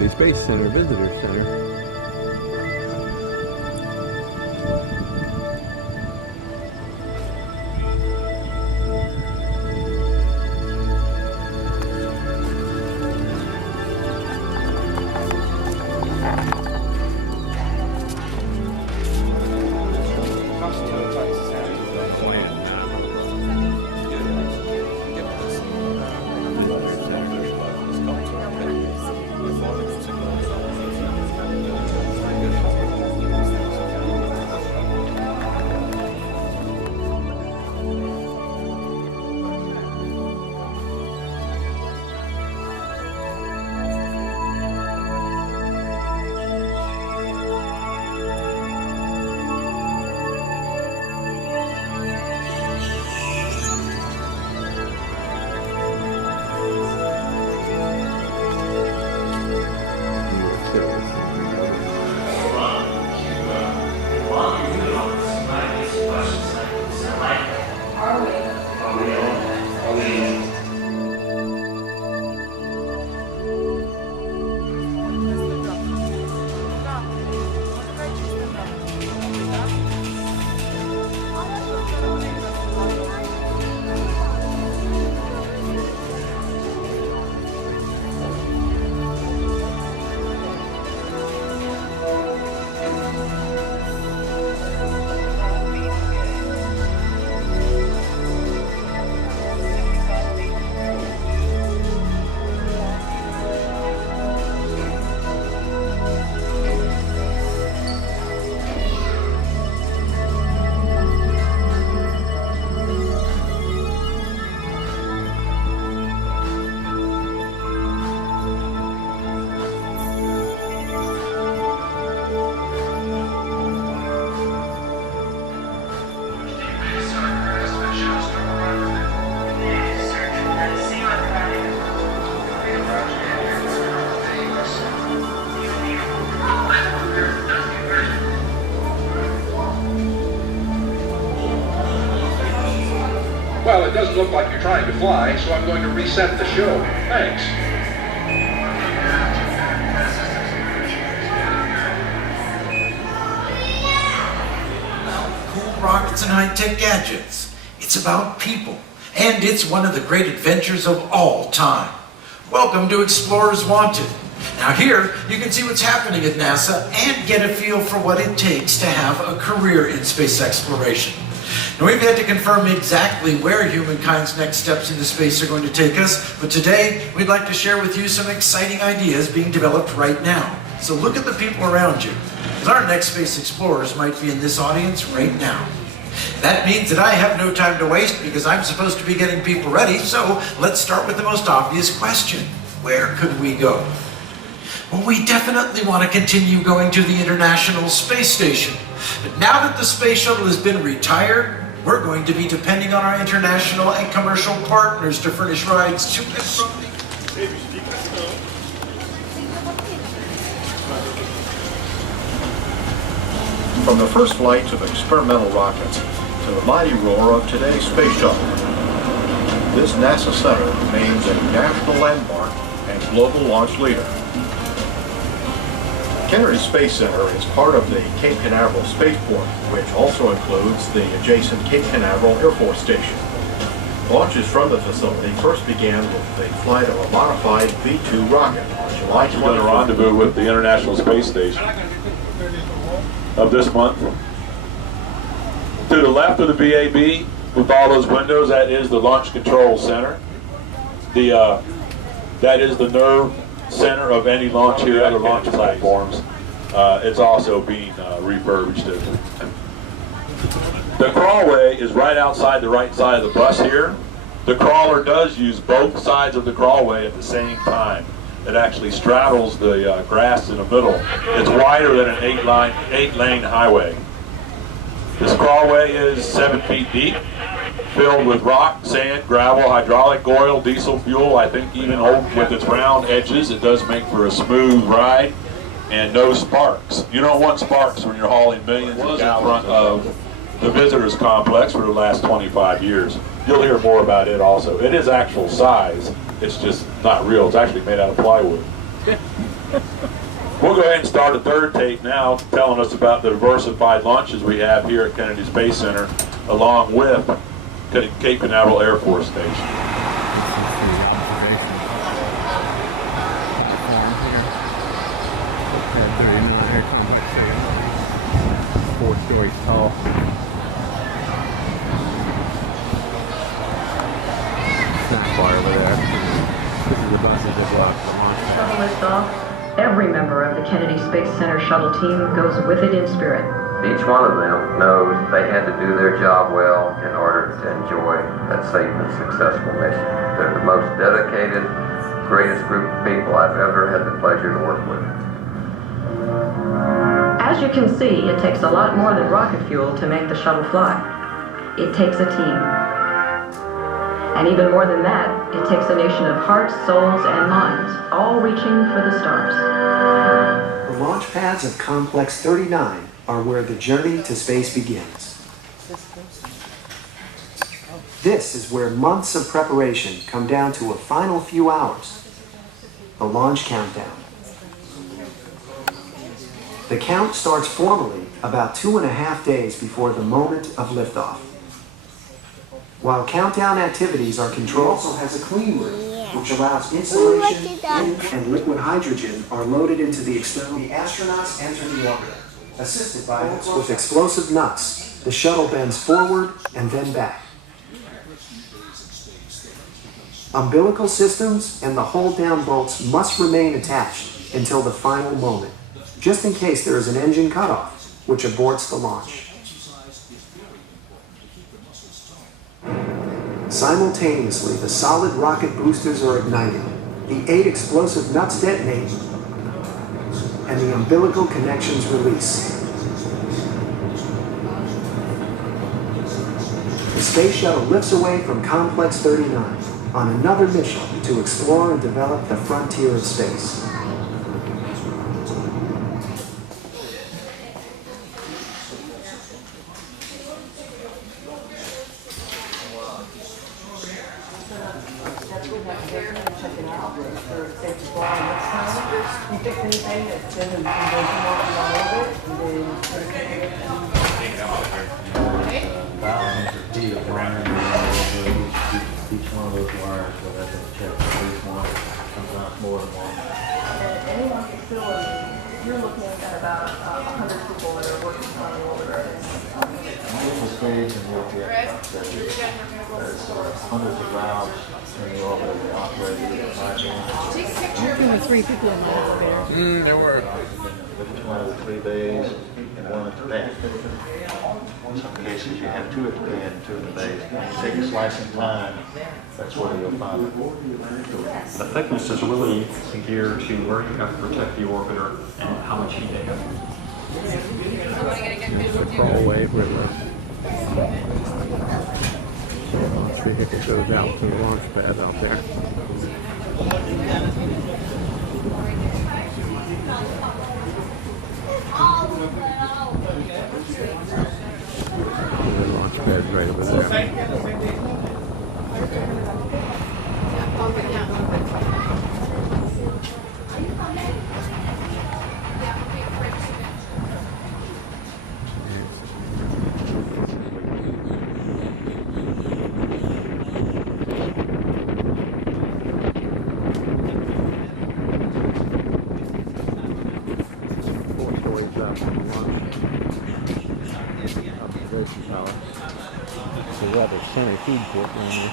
Kennedy Space Center Visitor Center. Well, it doesn't look like you're trying to fly, so I'm going to reset the show. Thanks. Cool rockets and high-tech gadgets. It's about people, and it's one of the great adventures of all time. Welcome to Explorers Wanted. Now here, you can see what's happening at NASA and get a feel for what it takes to have a career in space exploration. Now we've yet to confirm exactly where humankind's next steps into space are going to take us, but today we'd like to share with you some exciting ideas being developed right now. So look at the people around you, because our next space explorers might be in this audience right now. That means that I have no time to waste because I'm supposed to be getting people ready, so let's start with the most obvious question. Where could we go? Well, we definitely want to continue going to the International Space Station. But now that the Space Shuttle has been retired, we're going to be depending on our international and commercial partners to furnish rides to and from the... From the first flights of experimental rockets to the mighty roar of today's Space Shuttle, this NASA Center remains a national landmark and global launch leader. Kennedy Space Center is part of the Cape Canaveral Spaceport, which also includes the adjacent Cape Canaveral Air Force Station. Launches from the facility first began with the flight of a modified V-2 rocket on July 24th. We're going to rendezvous with the International Space Station of this month. To the left of the VAB, with all those windows, that is the Launch Control Center. That is the nerve center of any launch here at the launch platforms. It's also being refurbished. The crawlway is right outside the right side of the bus here. The crawler does use both sides of the crawlway at the same time. It actually straddles the grass in the middle. It's wider than an eight-lane highway. This crawlway is 7 feet deep, filled with rock, sand, gravel, hydraulic oil, diesel fuel. I think even with its round edges, it does make for a smooth ride, and no sparks. You don't want sparks when you're hauling millions of gallons in front of the visitors complex for the last 25 years. You'll hear more about it also. It is actual size. It's just not real. It's actually made out of plywood. We'll go ahead and start a third tape now, telling us about the diversified launches we have here at Kennedy Space Center, along with Cape Canaveral Air Force Station. Four stories tall. Snack bar over there. This is the buses that go out to the launch pad. Shuttle liftoff. Every member of the Kennedy Space Center shuttle team goes with it in spirit. Each one of them knows they had to do their job well in order to enjoy that safe and successful mission. They're the most dedicated, greatest group of people I've ever had the pleasure to work with. As you can see, it takes a lot more than rocket fuel to make the shuttle fly. It takes a team. And even more than that, it takes a nation of hearts, souls, and minds, all reaching for the stars. The launch pads of Complex 39 are where the journey to space begins. This is where months of preparation come down to a final few hours. The launch countdown. The count starts formally about 2.5 days before the moment of liftoff. While countdown activities are controlled, it also has a clean room, which allows insulation, ink, and liquid hydrogen are loaded into the external. The astronauts enter the orbiter. Assisted by with explosive nuts, the shuttle bends forward and then back. Umbilical systems and the hold-down bolts must remain attached until the final moment, just in case there is an engine cutoff, which aborts the launch. Simultaneously, the solid rocket boosters are ignited, the 8 explosive nuts detonate, and the umbilical connections release. The space shuttle lifts away from Complex 39 on another mission to explore and develop the frontier of space. You're looking at about 100 people that are working on the orbiter. Stage and look at there's hundreds of valves in the orbiter that operate with There were 3 people in my elevator. There were. one of the 3 bays and one at the back. In some cases you have 2 at the bay and 2 in the bays. Take a slice in time, that's where you'll find it. The thickness is really geared to where you have to protect the orbiter and how much heat they have. Here's the crawl way where the launch vehicle goes out to the launch pad out there. The launch pad's right over there. It's a rather centrifuge port around here.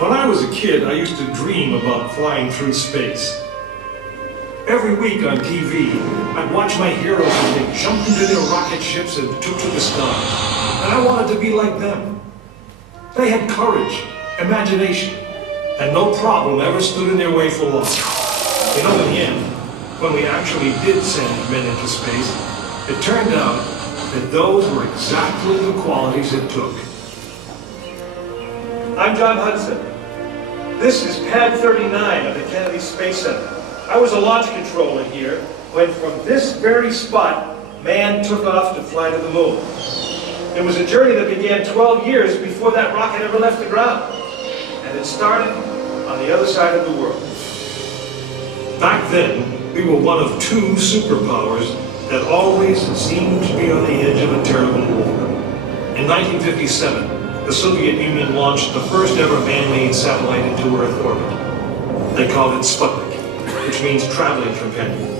When I was a kid, I used to dream about flying through space. Every week on TV, I'd watch my heroes as they jumped into their rocket ships and took to the stars. And I wanted to be like them. They had courage, imagination, and no problem ever stood in their way for long. You know, in the end, when we actually did send men into space, it turned out that those were exactly the qualities it took. I'm John Hudson. This is Pad 39 of the Kennedy Space Center. I was a launch controller here when from this very spot, man took off to fly to the moon. It was a journey that began 12 years before that rocket ever left the ground. And it started on the other side of the world. Back then, we were one of two superpowers that always seemed to be on the edge of a terrible war. In 1957, the Soviet Union launched the first ever man-made satellite into Earth orbit. They called it Sputnik, which means traveling companion.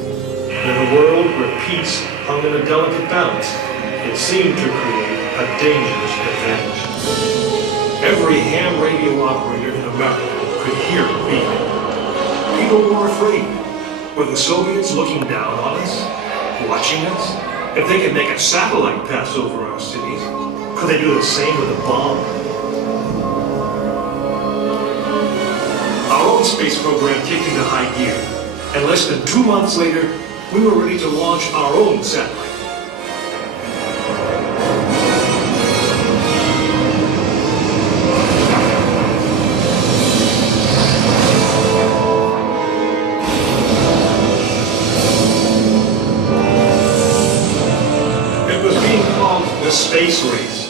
And in a world where peace hung in a delicate balance, it seemed to create a dangerous advantage. Every ham radio operator in America could hear it beeping. People were afraid. Were the Soviets looking down on us, watching us? If they could make a satellite pass over our cities, could they do the same with a bomb? Our own space program kicked into high gear, and less than 2 months later, we were ready to launch our own satellite. The space race,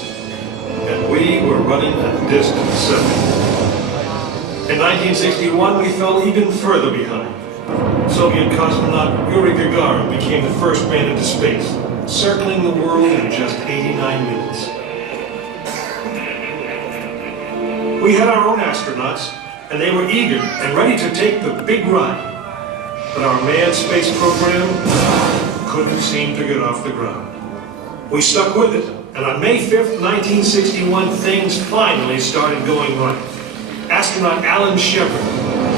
and we were running a distant second. In 1961, we fell even further behind. Soviet cosmonaut Yuri Gagarin became the first man into space, circling the world in just 89 minutes. We had our own astronauts, and they were eager and ready to take the big ride. But our manned space program couldn't seem to get off the ground. We stuck with it, and on May 5th, 1961, things finally started going right. Astronaut Alan Shepard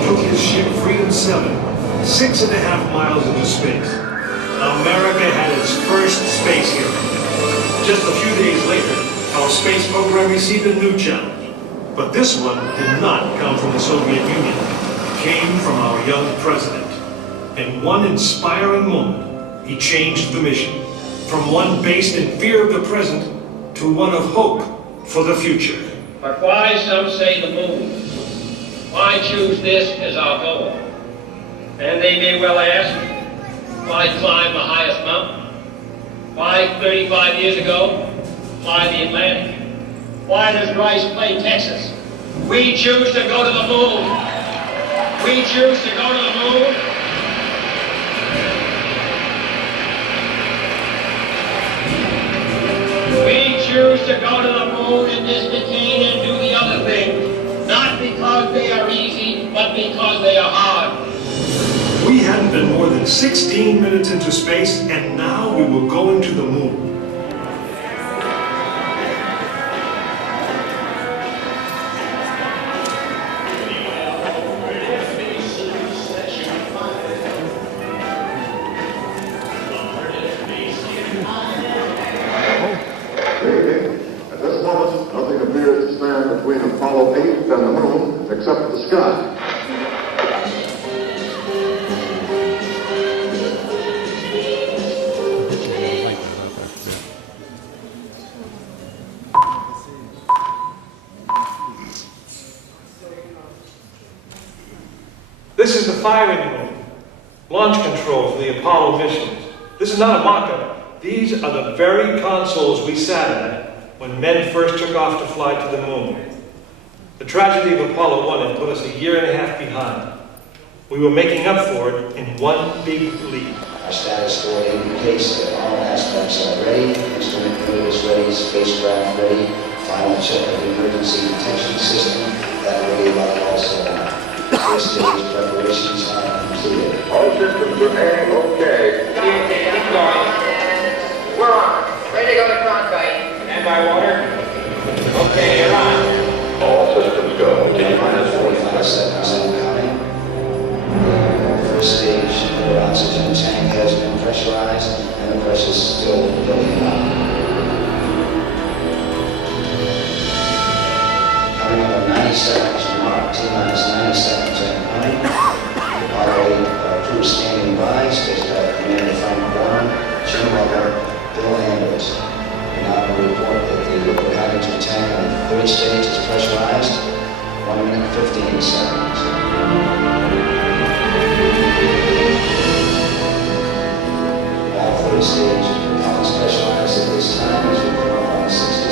took his ship Freedom 7 6.5 miles into space. America had its first space hero. Just a few days later, our space program received a new challenge. But this one did not come from the Soviet Union. It came from our young president. In one inspiring moment, he changed the mission. From one based in fear of the present to one of hope for the future. But why, some say, the moon? Why choose this as our goal? And they may well ask, why climb the highest mountain? Why 35 years ago, fly the Atlantic? Why does Rice play Texas? We choose to go to the moon. We choose to go to the moon. We choose to go to the moon in this decade and do the other thing, not because they are easy, but because they are hard. We hadn't been more than 16 minutes into space, and now we were going to the moon. At this moment, nothing appears to stand between Apollo 8 and the moon except the sky. This is the firing room, launch control for the Apollo missions. This is not a mock-up. These are the very consoles we sat at when men first took off to fly to the moon. The tragedy of Apollo 1 had put us 1.5 years behind. We were making up for it in one big leap. Our status score indicates that all aspects are ready, instrument computers ready, spacecraft ready, final check of the emergency detection system, that ready like also first stage preparations are completed. All systems are A-OK. Keep going. We're on. Ready to go to Cronkite. And by water. Okay, you're on. All systems go. Minus 45 seconds and counting. First stage, the oxygen tank has been pressurized, and the pressure is still building up. Coming up on 90 seconds, mark T-minus 90 seconds and counting. Apollo 8 crew standing by, spacecraft commander Frank Warren, Jim Butler, Bill Anders. Now we report that the liquid hydrogen tank on the third stage is pressurized, 1 minute 15 seconds. All third stage propellants pressurized at this time as we come up on 16.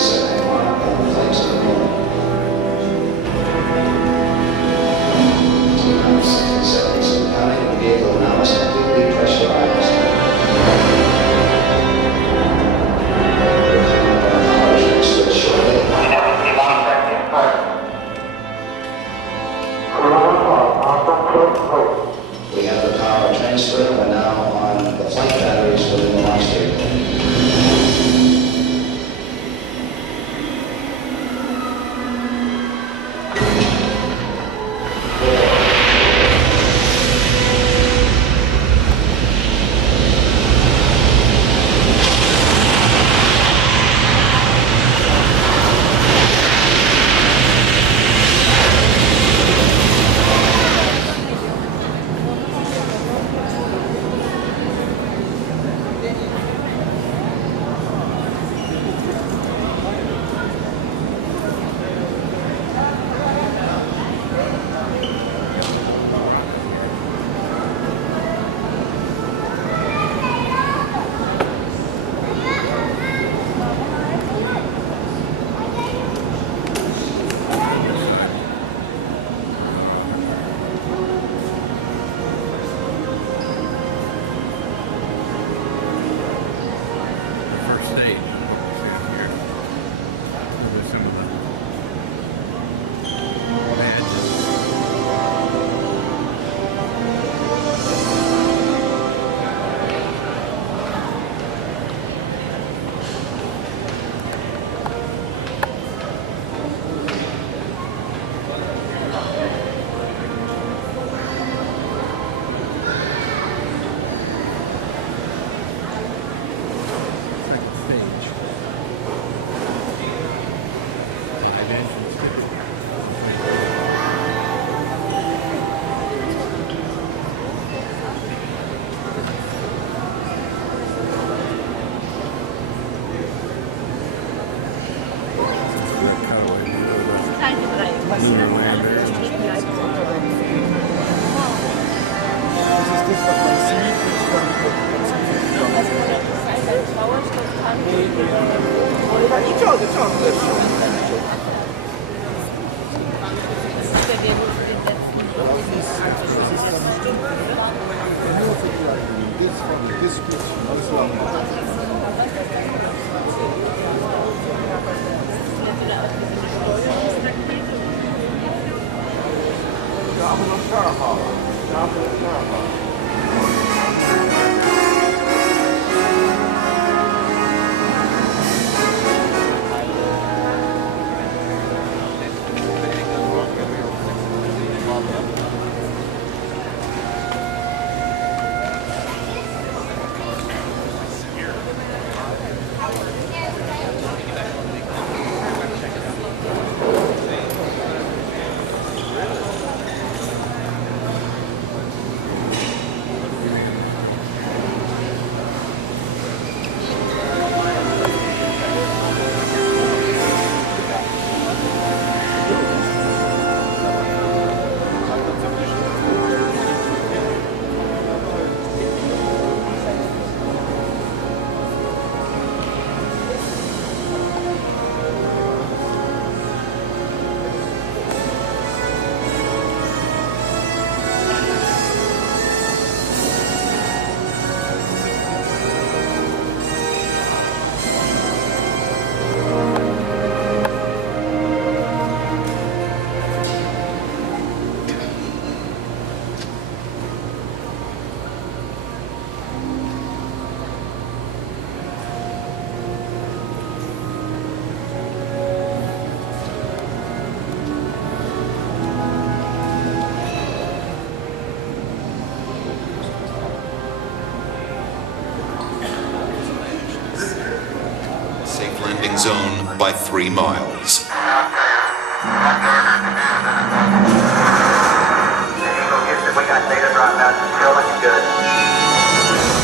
landing zone by 3 miles.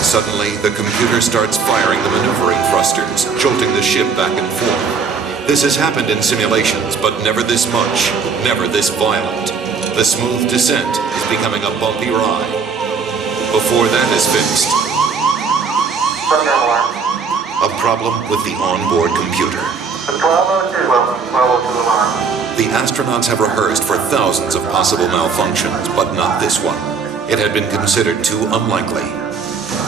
Suddenly, the computer starts firing the maneuvering thrusters, jolting the ship back and forth. This has happened in simulations, but never this much, never this violent. The smooth descent is becoming a bumpy ride. Before that is fixed, a problem with the onboard computer. The astronauts have rehearsed for thousands of possible malfunctions, but not this one. It had been considered too unlikely.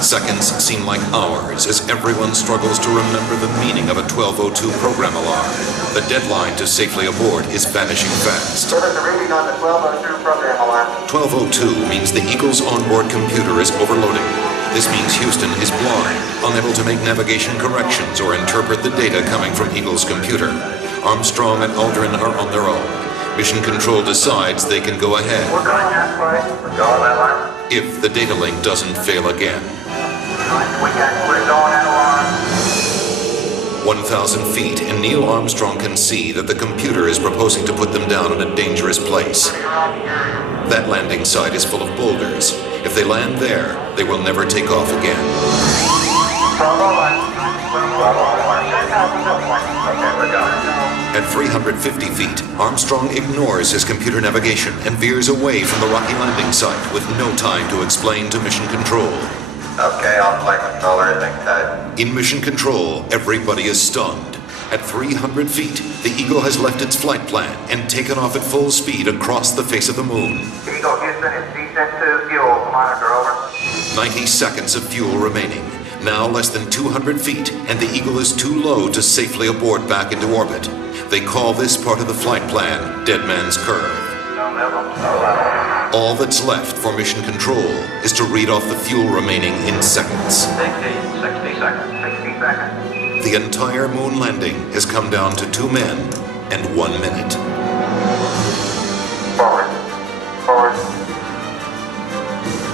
Seconds seem like hours as everyone struggles to remember the meaning of a 1202 program alarm. The deadline to safely aboard is vanishing fast. Give us a reading on the 1202 program alarm. 1202 means the Eagle's onboard computer is overloading. This means Houston is blind, unable to make navigation corrections or interpret the data coming from Eagle's computer. Armstrong and Aldrin are on their own. Mission Control decides they can go ahead. We're going that way. We're going that line. If the data link doesn't fail again. We're going that line. 1,000 feet, and Neil Armstrong can see that the computer is proposing to put them down in a dangerous place. That landing site is full of boulders. If they land there, they will never take off again. At 350 feet, Armstrong ignores his computer navigation and veers away from the rocky landing site with no time to explain to Mission Control. Okay, I'll flight controller, everything's tight. In Mission Control, everybody is stunned. At 300 feet, the Eagle has left its flight plan and taken off at full speed across the face of the moon. Eagle Houston is descent to fuel. Monitor, over. 90 seconds of fuel remaining. Now less than 200 feet, and the Eagle is too low to safely abort back into orbit. They call this part of the flight plan Dead Man's Curve. All that's left for Mission Control is to read off the fuel remaining in seconds. 60 seconds. 60 seconds. The entire moon landing has come down to 2 men and 1 minute. Forward.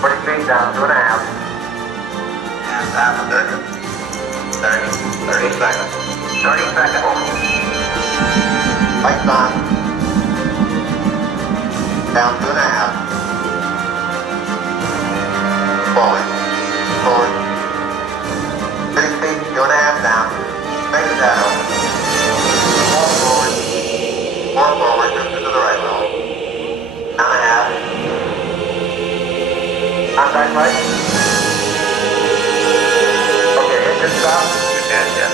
40 feet down, 2.5. And half a second. 30 seconds. 30 seconds. Lights on. Down 2.5. Forward. 6 feet, 2.5 down. Make shadow. More forward, just to the right roll. 9.5. Contact light. Okay, engine stop. And yes,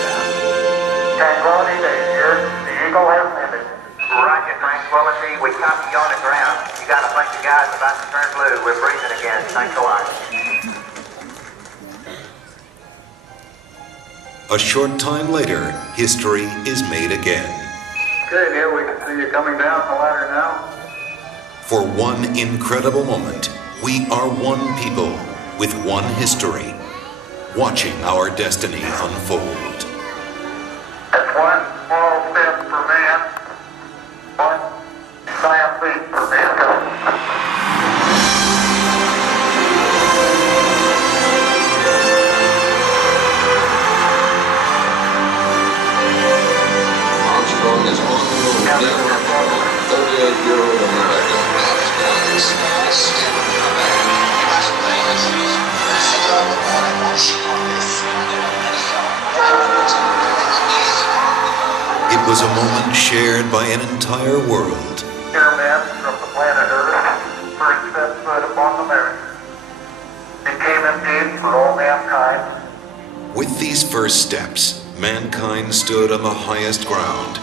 copy you on the ground. You got a bunch of guys about to turn blue. We're breathing again. Thanks a lot. A short time later, history is made again. Okay, Neil, we can see you coming down the ladder now. For one incredible moment, we are one people with one history, watching our destiny unfold. That's one small step for man, one giant leap for mankind. Armstrong is on the moon, never 38-year-old American. One small step for man. It was a moment shared by an entire world. Dear men from the planet Earth, first set foot upon the moon, became indeed for all mankind. With these first steps, mankind stood on the highest ground,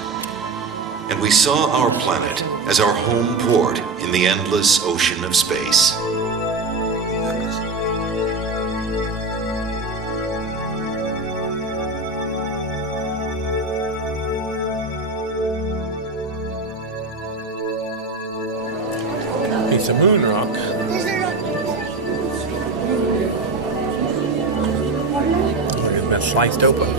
and we saw our planet as our home port in the endless ocean of space. Piece of moon rock. It's been sliced open.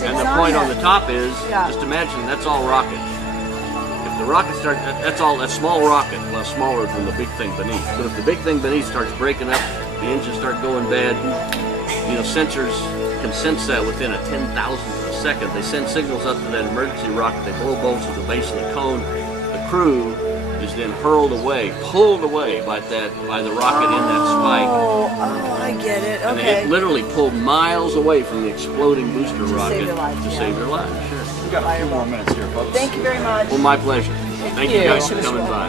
And the point on the top is, just imagine, that's all rocket. If the rocket starts, that's small rocket, well, smaller than the big thing beneath. But if the big thing beneath starts breaking up, the engines start going bad, sensors can sense that within a 10,000th of a second. They send signals up to that emergency rocket, they blow bolts at the base of the cone. The crew is then hurled away, pulled away by the rocket in that spike. Oh, I get it. And Okay. they literally pulled miles away from the exploding booster rocket save their lives, to save their lives. Sure. We've got a few more minutes here, folks. Thank you very much. Well, my pleasure. Thank you guys for Cheers. coming by.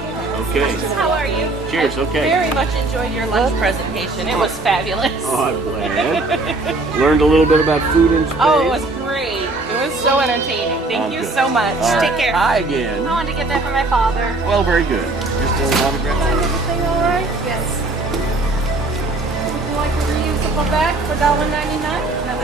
Okay. How are you? Cheers, okay. Very much enjoyed your lunch presentation. It was fabulous. Oh, I'm glad. Learned a little bit about food in space. Oh, it was great. It was so entertaining. Thank you so much. All right. Take care. Hi again. I wanted to get that for my father. Well, very good. Just an autograph. Everything all right? Yes. Would you like a reusable bag for $1.99?